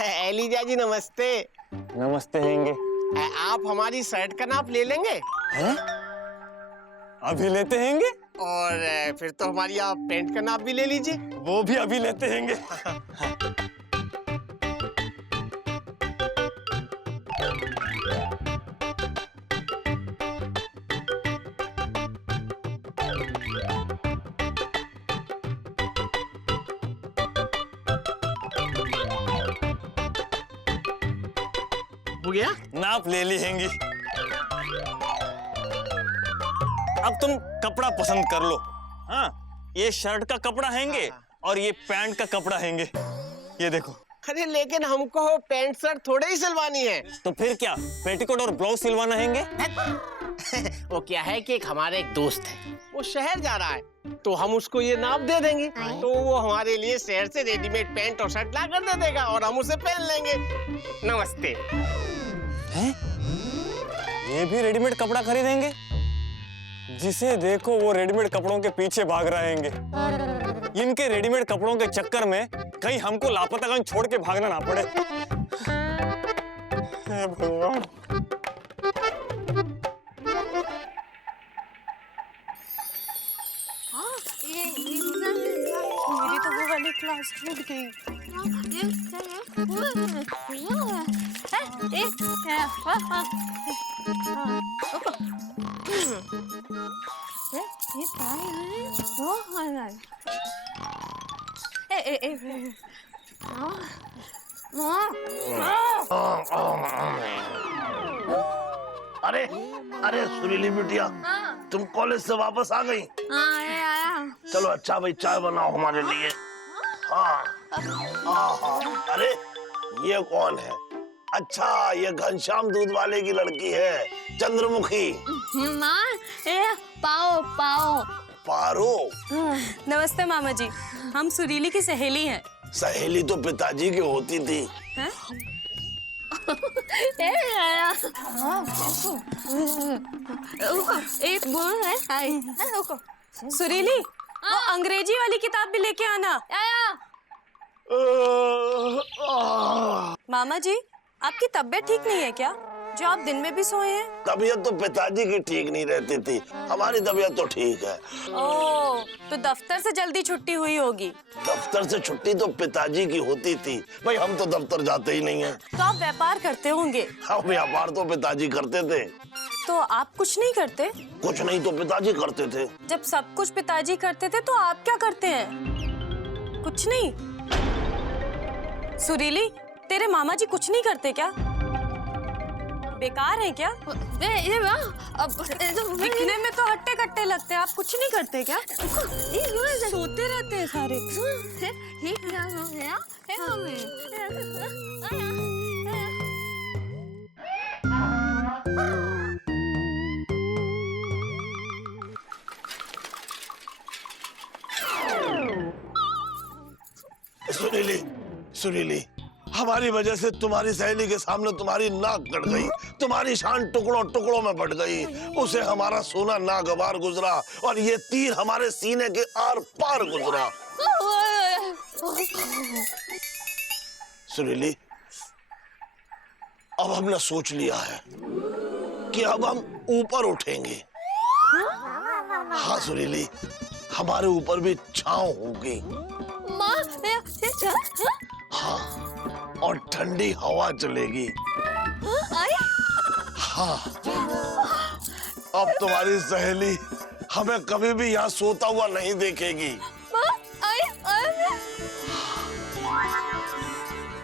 Elijah जी नमस्ते। नमस्ते हैंगे। आप हमारी शर्ट का नाप ले लेंगे? हैं? अभी लेते हैंगे? और फिर तो हमारी आप पैंट का नाप भी ले लीजिए। वो भी अभी लेते हैंगे। हो गया? नाप ले ली हैंगी। अब तुम कपड़ा पसंद कर लो। हाँ, ये शर्ट का कपड़ा हैंगे और ये पैंट का कपड़ा हैंगे। ये देखो। अरे लेकिन हमको पैंट शर्ट थोड़े ही सिलवानी है। तो फिर क्या, पेटीकोट और ब्लाउज सिलवाना हैंगे? वो क्या है कि हमारे एक दोस्त है, वो शहर जा रहा है, तो हम उसको ये नाप दे देंगे, तो वो हमारे लिए शहर से रेडीमेड पैंट और शर्ट ला कर दे देगा और हम उसे पहन लेंगे। नमस्ते। हैं? ये भी रेडीमेड कपड़ा खरीदेंगे? जिसे देखो वो रेडीमेड कपड़ों के पीछे भाग रहे हैंगे। इनके रेडीमेड कपड़ों के चक्कर में कहीं हमको लापतागंज छोड़ के भागना ना पड़े। हे भगवान। मेरी तो वो वाली क्लास छूट गई। अरे अरे सुरीली बिटिया, तुम कॉलेज से वापस आ गई? चलो अच्छा भाई, चाय बनाओ हमारे लिए। हाँ अरे ये कौन है? अच्छा, ये घनश्याम दूध वाले की लड़की है, चंद्रमुखी। पाओ पाओ। पारो? नमस्ते मामा जी, हम सुरीली की सहेली हैं। सहेली तो पिताजी की होती थी। सुरीली, वो अंग्रेजी वाली किताब भी लेके आना। मामा जी, आपकी तबीयत ठीक नहीं है क्या, जो आप दिन में भी सोए हैं? तबीयत तो पिताजी की ठीक नहीं रहती थी, हमारी तबीयत तो ठीक है। ओह, तो दफ्तर से जल्दी छुट्टी हुई होगी। दफ्तर से छुट्टी तो पिताजी की होती थी, भाई हम तो दफ्तर जाते ही नहीं हैं। तो आप व्यापार करते होंगे। हाँ, व्यापार तो पिताजी करते थे। तो आप कुछ नहीं करते? कुछ नहीं तो पिताजी करते थे। जब सब कुछ पिताजी करते थे तो आप क्या करते हैं? कुछ नहीं। सुरीली, तेरे मामा जी कुछ नहीं करते क्या? बेकार है क्या? दिखने में तो हट्टे कट्टे लगते हैं, आप कुछ नहीं करते क्या? सोते रहते हैं सारे। सुरीली, सुरीली, हमारी वजह से तुम्हारी सहेली के सामने तुम्हारी नाक कट गई, तुम्हारी शान टुकड़ों टुकड़ों में बट गई। उसे हमारा सोना नागवार गुजरा और ये तीर हमारे सीने के आर पार गुजरा। सुरीली, अब हमने सोच लिया है कि अब हम ऊपर उठेंगे। हाँ सुरीली, हमारे ऊपर भी छांव होगी। हाँ, और ठंडी हवा चलेगी। हाँ, अब तुम्हारी सहेली हमें कभी भी यहाँ सोता हुआ नहीं देखेगी,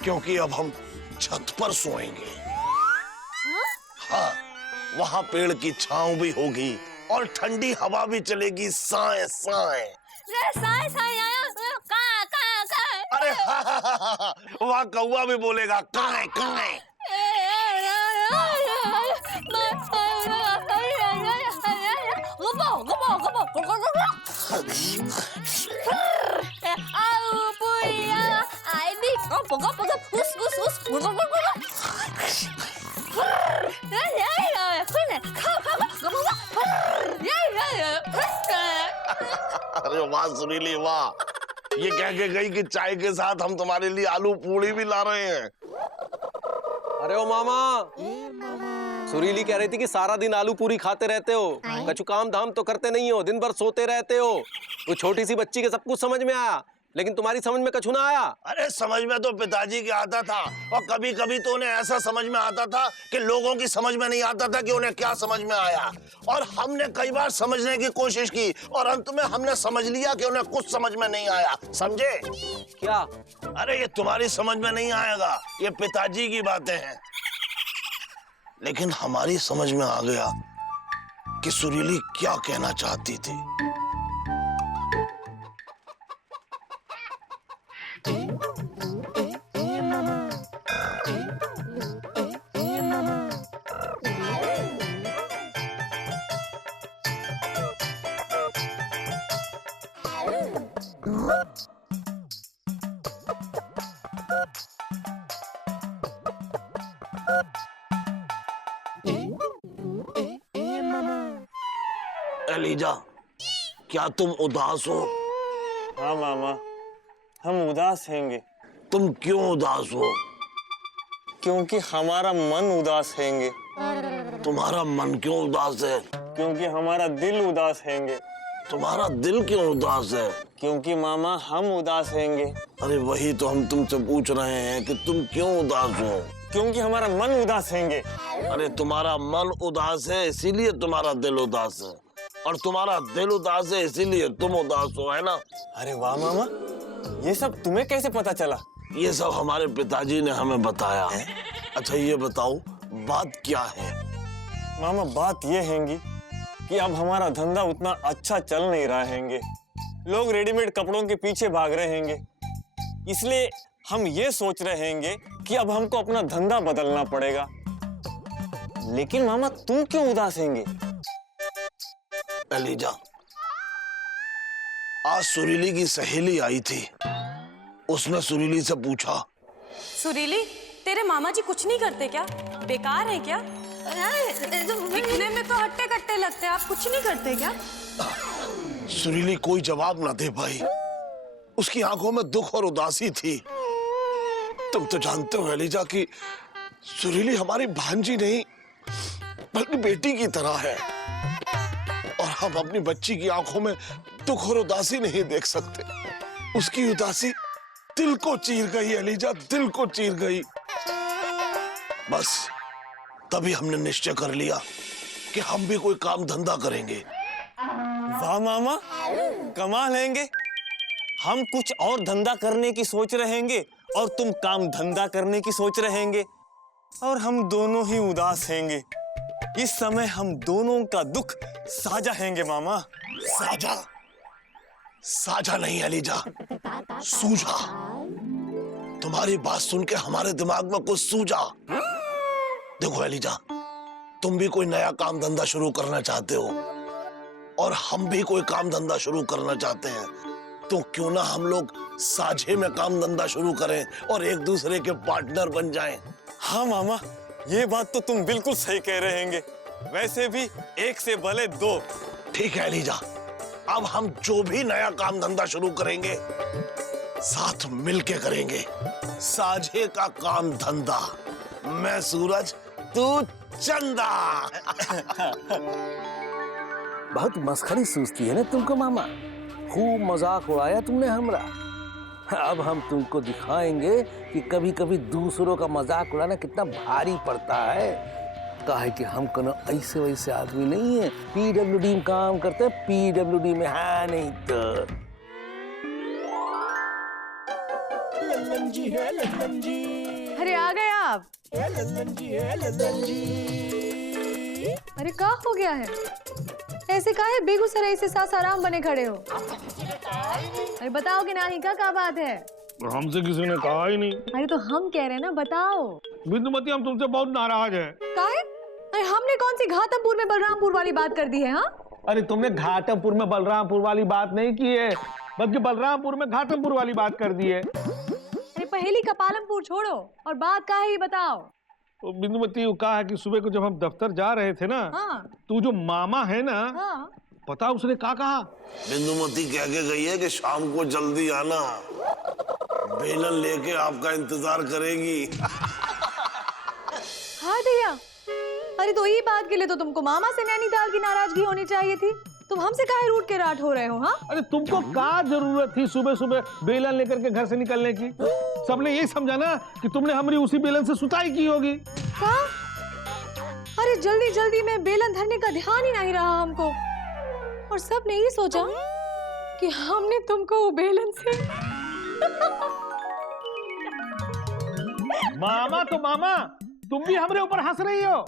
क्योंकि अब हम छत पर सोएंगे। हाँ, वहाँ पेड़ की छांव भी होगी और ठंडी हवा भी चलेगी, साए साए। अरे वहाँ कौवा भी बोलेगा, काए काए। अरे वाह सुरीली वाह, ये कह के गई कि चाय के साथ हम तुम्हारे लिए आलू पूड़ी भी ला रहे हैं। अरे ओ मामा, सुरीली कह रही थी कि सारा दिन आलू पूरी खाते रहते हो, कछु काम धाम तो करते नहीं हो, दिन भर सोते रहते हो। वो छोटी सी बच्ची के सब कुछ समझ में आया, लेकिन तुम्हारी समझ में कछु ना आया। अरे समझ में तो पिताजी के आता था, और कभी कभी तो उन्हें ऐसा समझ में आता था कि लोगों की समझ में नहीं आता था कि उन्हें क्या समझ में आया। और हमने कई बार समझने की कोशिश की और अंत में हमने समझ लिया कि उन्हें कुछ समझ में नहीं आया। समझे? क्या? अरे ये तुम्हारी समझ में नहीं आएगा, ये पिताजी की बातें हैं। लेकिन हमारी समझ में आ गया कि सुरीली क्या कहना चाहती थी। एलिजा, क्या तुम उदास हो? हाँ मामा, हम उदास हैंगे। तुम क्यों उदास हो? क्योंकि हमारा मन उदास हैंगे। तुम्हारा मन क्यों उदास है? क्योंकि हमारा दिल उदास हैंगे। तुम्हारा दिल क्यों उदास है? क्योंकि मामा हम उदास हैंगे। अरे वही तो हम तुमसे पूछ रहे हैं कि तुम क्यों उदास हो? क्योंकि हमारा मन उदास हैंगे। अरे तुम्हारा मन उदास है इसीलिए तुम्हारा दिल उदास है, और तुम्हारा दिल उदास है इसीलिए तुम उदास हो, है ना? अरे वाह मामा, ये सब तुम्हें कैसे पता चला? ये सब हमारे पिताजी ने हमें बताया है। अच्छा ये बताओ बात क्या है? मामा बात ये हैंगी कि अब हमारा धंधा उतना अच्छा चल नहीं रहा हैंगे। लोग रेडीमेड कपड़ों के पीछे भाग रहे हैंगे, इसलिए हम ये सोच रहे हैंगे कि अब हमको अपना धंधा बदलना पड़ेगा। लेकिन मामा तुम क्यों उदास हैंगे? एलिजा, आज सुरीली की सहेली आई थी, उसने सुरीली से पूछा, सुरीली, तेरे मामा जी कुछ नहीं करते क्या? बेकार है क्या? दिखने में तो हट्टे कट्टे लगते हैं, आप कुछ नहीं करते क्या? सुरीली कोई जवाब ना दे पाई। उसकी आंखों में दुख और उदासी थी। तुम तो जानते हो एलिजा कि सुरीली हमारी भांजी नहीं बल्कि बेटी की तरह है, और हम अपनी बच्ची की आंखों में दुख और उदासी नहीं देख सकते। उसकी उदासी दिल को चीर गई एलिजा, दिल को चीर गई। बस तभी हमने निश्चय कर लिया कि हम भी कोई काम धंधा करेंगे। वाह मामा, कमाल हैंगे। हम कुछ और धंधा करने की सोच रहेंगे और तुम काम धंधा करने की सोच रहेंगे, और हम दोनों ही उदास हैंगे। इस समय हम दोनों का दुख साझा हैंगे मामा। साझा? साझा नहीं एलिजा, सूझा। तुम्हारी बात सुन के हमारे दिमाग में कुछ सूझा। देखो एलिजा, तुम भी कोई नया काम धंधा शुरू करना चाहते हो और हम भी कोई काम धंधा शुरू करना चाहते हैं, तो क्यों ना हम लोग साझे में काम धंधा शुरू करें और एक दूसरे के पार्टनर बन जाएं। हाँ मामा, ये बात तो तुम बिल्कुल सही कह रहे हैंगे। वैसे भी एक से भले दो। ठीक है एलिजा, अब हम जो भी नया काम धंधा शुरू करेंगे साथ मिलके करेंगे। साझे का काम धंधा, मैं सूरज तू चंदा। बहुत मस्खरी सूझती है ना तुमको मामा। खूब मजाक उड़ाया तुमने हमरा। अब हम तुमको दिखाएंगे कि कभी कभी दूसरों का मजाक उड़ाना कितना भारी पड़ता है। काहे कि हम कोनो ऐसे वैसे आदमी नहीं है, पीडब्ल्यूडी में काम करते हैं, पीडब्ल्यूडी में है नहीं तो। लल्लन जी है लल्लन जी, अरे आ गए आप। लल्लन जी है लल्लन जी। अरे क्या हो गया है? ऐसे काहे बेगूसराय से सासाराम बने खड़े हो? अरे बताओ कि नहीं, क्या बात है? हमसे किसी ने कहा ही नहीं। अरे तो हम कह रहे हैं ना, बताओ। बिंदुमती, हम तुमसे बहुत नाराज हैं। काहे? अरे हमने कौन सी घाटमपुर में बलरामपुर वाली बात कर दी है? हाँ, अरे तुमने घाटमपुर में बलरामपुर वाली बात नहीं की है, बल्कि बलरामपुर में घाटमपुर वाली बात कर दी है। अरे पहेली का पालमपुर छोड़ो और बात का ही बताओ। तो बिंदुमती, वो कहा है कि सुबह को जब हम दफ्तर जा रहे थे ना, हाँ। तो जो मामा है ना, हाँ। पता उसने क्या कहा? बिंदुमती कह के गई है कि शाम को जल्दी आना, बेलन लेके आपका इंतजार करेगी। हाँ भैया, अरे तो ये बात के लिए तो तुमको मामा से नैनीताल की नाराजगी होनी चाहिए थी। तुम हमसे काहे रूठ के राट हो रहे हो? हाँ, अरे तुमको क्या जरूरत थी सुबह सुबह बेलन लेकर के घर से निकलने की? सबने यही समझा ना कि तुमने हमारी उसी बेलन से सुताई की होगी। क्या? अरे जल्दी जल्दी में बेलन धरने का ध्यान ही नहीं रहा हमको, और सबने ये सोचा कि हमने तुमको वो बेलन से मामा तो मामा, तुम भी हमारे ऊपर हंस रही हो।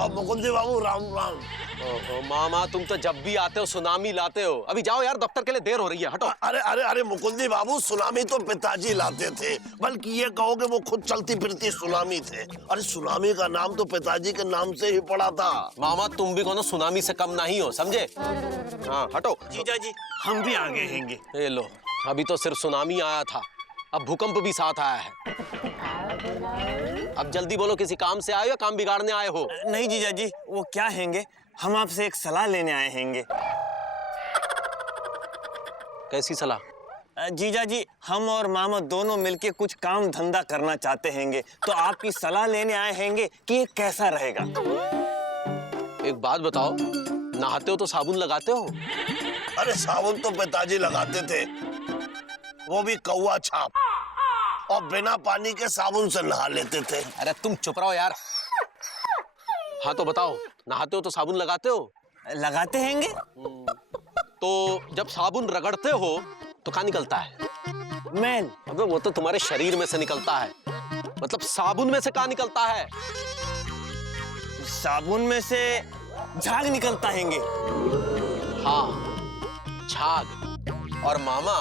अब मुकुंदी बाबू राम राम। ओहो मामा, तुम तो जब भी आते हो सुनामी लाते हो। अभी जाओ यार, दफ्तर के लिए देर हो रही है, हटो। अरे अरे अरे मुकुंदी बाबू, सुनामी तो पिताजी लाते थे, बल्कि ये कहो कि वो खुद चलती फिरती सुनामी थे। अरे सुनामी का नाम तो पिताजी के नाम से ही पड़ा था। मामा तुम भी कोनो सुनामी से कम नहीं हो, समझे? हाँ हटो। जीजा जी हम भी आगे हैंगे। ये लो, अभी तो सिर्फ सुनामी आया था, अब भूकंप भी साथ आया है। अब जल्दी बोलो, किसी काम से आए हो या काम बिगाड़ने आए हो? नहीं जीजा जी, वो क्या हैंगे, हम आपसे एक सलाह लेने आए हैंगे। कैसी सलाह? जीजा जी, हम और मामा दोनों मिलके कुछ काम धंधा करना चाहते हैंगे, तो आपकी सलाह लेने आए हैंगे कि ये कैसा रहेगा। एक बात बताओ, नहाते हो तो साबुन लगाते हो? अरे साबुन तो पिताजी लगाते थे, वो भी कौवा छाप, और बिना पानी के साबुन से नहा लेते थे। अरे तुम चुप रहो यार। हाँ तो बताओ, नहाते हो तो साबुन लगाते हो? लगाते हैंगे। तो जब साबुन रगड़ते हो तो क्या निकलता है? मैल। अबे वो तो तुम्हारे शरीर में से निकलता है, मतलब साबुन में से क्या निकलता है? साबुन में से झाग निकलता हैंगे। हाँ, झाग। और मामा,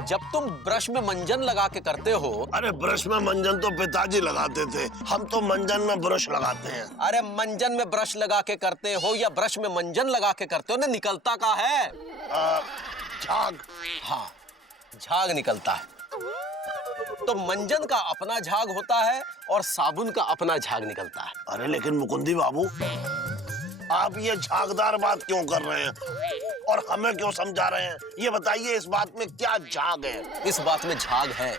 जब तुम ब्रश में मंजन लगा के करते हो। अरे ब्रश में मंजन तो पिताजी लगाते थे, हम तो मंजन में ब्रश लगाते हैं। अरे मंजन में ब्रश लगा के करते हो या ब्रश में मंजन लगा के करते हो ना, निकलता का है? झाग। हाँ, झाग निकलता है। तो मंजन का अपना झाग होता है और साबुन का अपना झाग निकलता है। अरे लेकिन मुकुंदी बाबू, आप ये झागदार बात क्यों कर रहे हैं और हमें क्यों समझा रहे हैं? ये बताइए, इस बात में क्या झाग है? इस बात में झाग है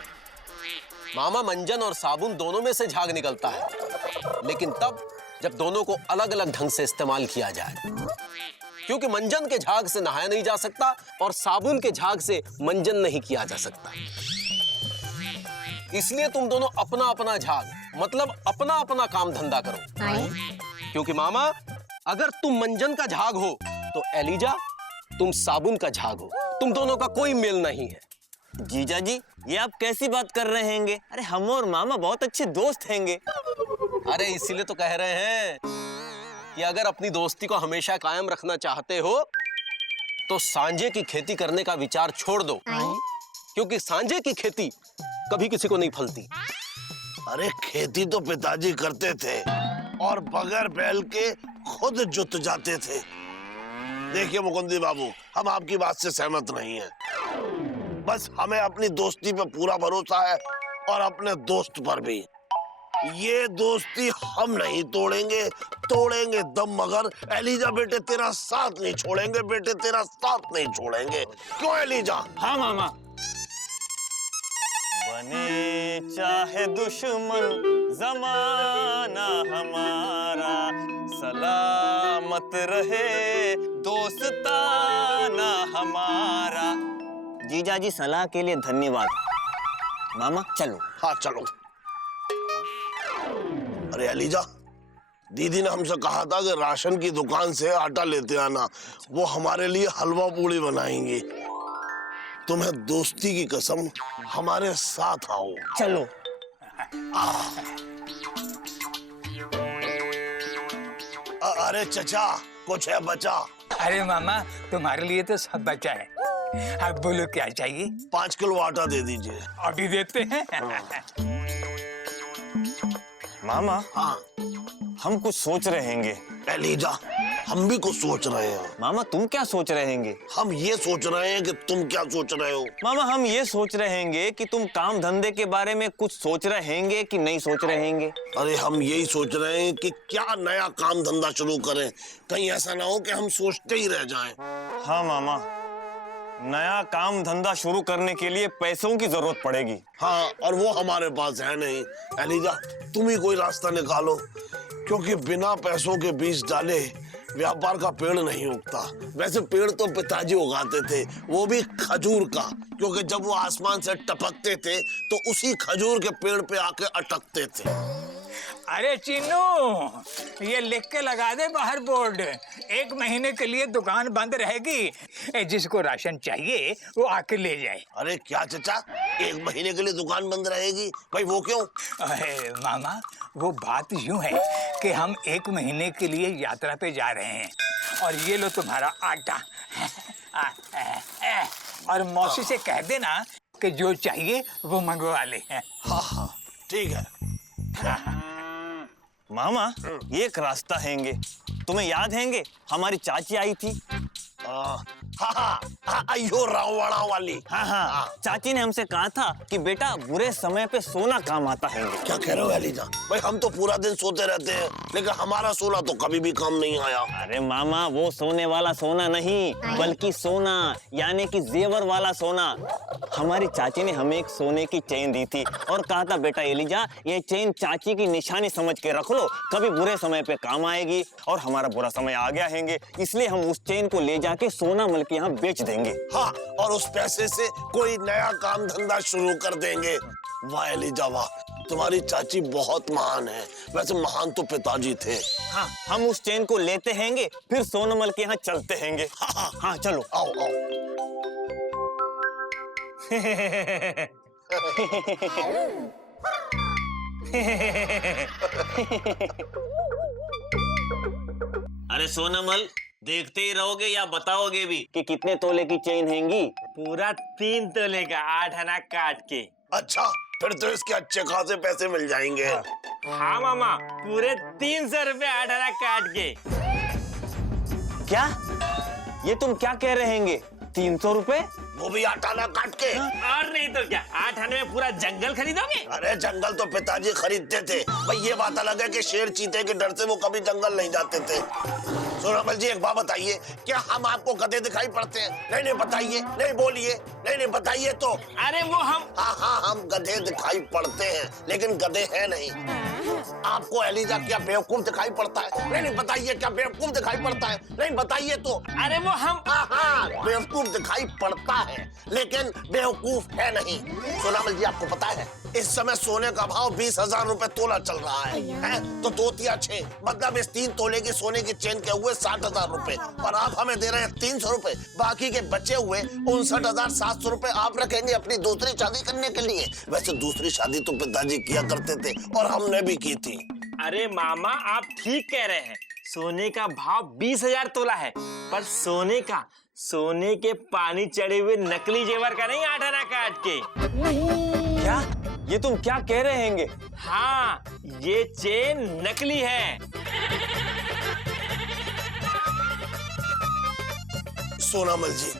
मामा। मंजन और साबुन दोनों में से झाग निकलता है, लेकिन तब जब दोनों को अलग अलग ढंग से इस्तेमाल किया जाए। क्योंकि मंजन के झाग से नहाया नहीं जा सकता और साबुन के झाग से मंजन नहीं किया जा सकता। इसलिए तुम दोनों अपना अपना झाग, मतलब अपना अपना काम धंधा करो। क्योंकि मामा, अगर तुम मंजन का झाग हो तो एलिजा तुम साबुन का झाग हो। तुम दोनों का कोई मेल नहीं है। जीजा जी, ये आप कैसी बात कर रहे हैंगे? अरे हम और मामा बहुत अच्छे दोस्त हैंगे। अरे इसीलिए तो कह रहे हैं कि अगर अपनी दोस्ती को हमेशा कायम रखना चाहते हो तो सांझे की खेती करने का विचार छोड़ दो, क्योंकि सांझे की खेती कभी किसी को नहीं फलती। अरे खेती तो पिताजी करते थे और बगैर बैल के खुद जुत जाते थे। देखिए मुकुंदी बाबू, हम आपकी बात से सहमत नहीं हैं। बस हमें अपनी दोस्ती पे पूरा भरोसा है और अपने दोस्त पर भी। ये दोस्ती हम नहीं तोड़ेंगे, तोड़ेंगे दम मगर। एलिजा बेटे तेरा साथ नहीं छोड़ेंगे, बेटे तेरा साथ नहीं छोड़ेंगे। क्यों एलिजा? हाँ मामा। बने चाहे दुश्मन जमाना हमारा, सलामत रहे दोस्ताना हमारा। जीजा जी, सलाह के लिए धन्यवाद। मामा चलो। हाँ चलो। अरे एलिजा, दीदी ने हमसे कहा था कि राशन की दुकान से आटा लेते आना, वो हमारे लिए हलवा पूड़ी बनाएंगी। तुम्हें दोस्ती की कसम, हमारे साथ आओ। चलो। अरे चचा, कुछ है बचा? अरे मामा, तुम्हारे लिए तो सब बचा है। अब बोलो क्या चाहिए? 5 किलो आटा दे दीजिए। अभी देते हैं। मामा, हाँ हम कुछ सोच रहे हैंगे। एलिजा, हम भी कुछ सोच रहे हैं। मामा तुम क्या सोच रहे होंगे? हम ये सोच रहे हैं कि तुम क्या सोच रहे हो। मामा हम ये सोच रहे होंगे कि तुम काम धंधे के बारे में कुछ सोच रहे होंगे कि नहीं सोच रहे होंगे। अरे हम यही सोच रहे हैं कि क्या नया काम धंधा शुरू करें, कहीं ऐसा ना हो कि हम सोचते ही रह जाएं। हाँ मामा, नया काम धंधा शुरू करने के लिए पैसों की जरूरत पड़ेगी। हाँ, और वो हमारे पास है नहीं। एलिजा तुम ही कोई रास्ता निकालो, क्योंकि बिना पैसों के बीज डाले व्यापार का पेड़ नहीं उगता। वैसे पेड़ तो पिताजी उगाते थे, वो भी खजूर का, क्योंकि जब वो आसमान से टपकते थे तो उसी खजूर के पेड़ पे आके अटकते थे। अरे चिन्नू, ये लिख के लगा दे बाहर बोर्ड, 1 महीने के लिए दुकान बंद रहेगी। जिसको राशन चाहिए वो आके ले जाए। अरे क्या चचा, 1 महीने के लिए दुकान बंद रहेगी? भाई वो क्यों? अरे मामा, वो बात यूं है कि हम 1 महीने के लिए यात्रा पे जा रहे हैं, और ये लो तुम्हारा आटा। और मौसी से कह देना कि जो चाहिए वो मंगवा ले। हाँ हाँ ठीक है। मामा एक रास्ता हैंगे, तुम्हें याद हैंगे हमारी चाची आई थी? यो रावणा वाली। हाँ, चाची ने हमसे कहा था कि बेटा बुरे समय पे सोना काम आता है। क्या कह रहे हो एलिजा? भाई हम तो पूरा दिन सोते रहते हैं, लेकिन हमारा सोना तो कभी भी काम नहीं आया। अरे मामा वो सोने वाला सोना नहीं, बल्कि सोना यानी कि जेवर वाला सोना। हमारी चाची ने हमें एक सोने की चेन दी थी और कहा था बेटा एलिजा ये चेन चाची की निशानी समझ के रख लो, कभी बुरे समय पे काम आएगी। और हमारा बुरा समय आ गया हैंगे, इसलिए हम उस चेन को ले जाके सोना मल के यहाँ बेच देंगे। हाँ, और उस पैसे से कोई नया काम धंधा शुरू कर देंगे। वाह एलिजा वाह, तुम्हारी चाची बहुत महान है। वैसे महान तो पिताजी थे। हाँ, हम उस चेन को लेते हैंगे, फिर सोनमल के यहाँ चलते हैंगे। हाँ चलो आओ आओ। अरे सोनमल देखते ही रहोगे या बताओगे भी कि कितने तोले की चेन हैंगी? पूरा 3 तोले का 8 आना काट के। अच्छा, फिर तो इसके अच्छे खासे पैसे मिल जाएंगे। हाँ मामा, पूरे 300 रुपए 8 आना काट के। क्या? ये तुम क्या कह रहे हैंगे? 300 रुपए? वो भी 8 आना काट के? और नहीं तो क्या, 8 आने में पूरा जंगल खरीदोगे? अरे जंगल तो पिताजी खरीदते थे भाई, ये बात अलग है कि शेर चीते के डर से वो कभी जंगल नहीं जाते थे। सोनमल जी एक बात बताइए, क्या हम आपको गधे दिखाई पड़ते हैं? नहीं नहीं बताइए, नहीं बोलिए, नहीं नहीं बताइए तो। अरे वो हम हाँ हम गधे दिखाई पड़ते हैं, लेकिन गधे हैं नहीं। आपको एलिजा क्या बेवकूफ दिखाई पड़ता है? नहीं नहीं बताइए, क्या बेवकूफ दिखाई पड़ता है? नहीं बताइए तो। अरे वो हम हाँ बेवकूफ दिखाई पड़ता है, लेकिन बेवकूफ है नहीं। सोनमल जी आपको पता है इस समय सोने का भाव 20,000 रुपए तोला चल रहा है? तो 2 तिया 6, मतलब इस 3 तोले की सोने की चेन के हुए 60,000 रुपए, और आप हमें दे रहे हैं 300 रुपए। बाकी के बचे हुए 59,700 रुपए आप रखेंगे अपनी दूसरी शादी करने के लिए। वैसे दूसरी शादी तो पिताजी किया करते थे और हमने भी की थी। अरे मामा आप ठीक कह रहे हैं, सोने का भाव 20,000 तोला है, पर सोने के पानी चढ़े हुए नकली जेवर का नहीं 8 आना काट के। क्या? ये तुम क्या कह रहे हैंगे? हाँ, ये चेन नकली है। सोनमल जी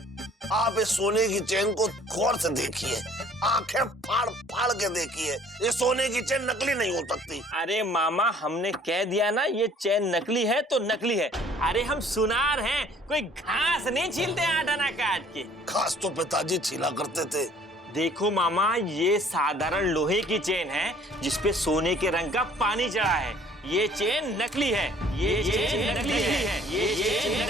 आप इस सोने की चेन को गौर से देखिए, आंखें फाड़ फाड़ के देखिए, ये सोने की चेन नकली नहीं हो सकती। अरे मामा हमने कह दिया ना ये चेन नकली है तो नकली है। अरे हम सुनार हैं, कोई घास नहीं छीलते 8 आना काट के। घास तो पिताजी छीला करते थे। देखो मामा ये साधारण लोहे की चेन है जिसपे सोने के रंग का पानी चढ़ा है। ये चेन नकली है, ये चेन नकली है, ये चेन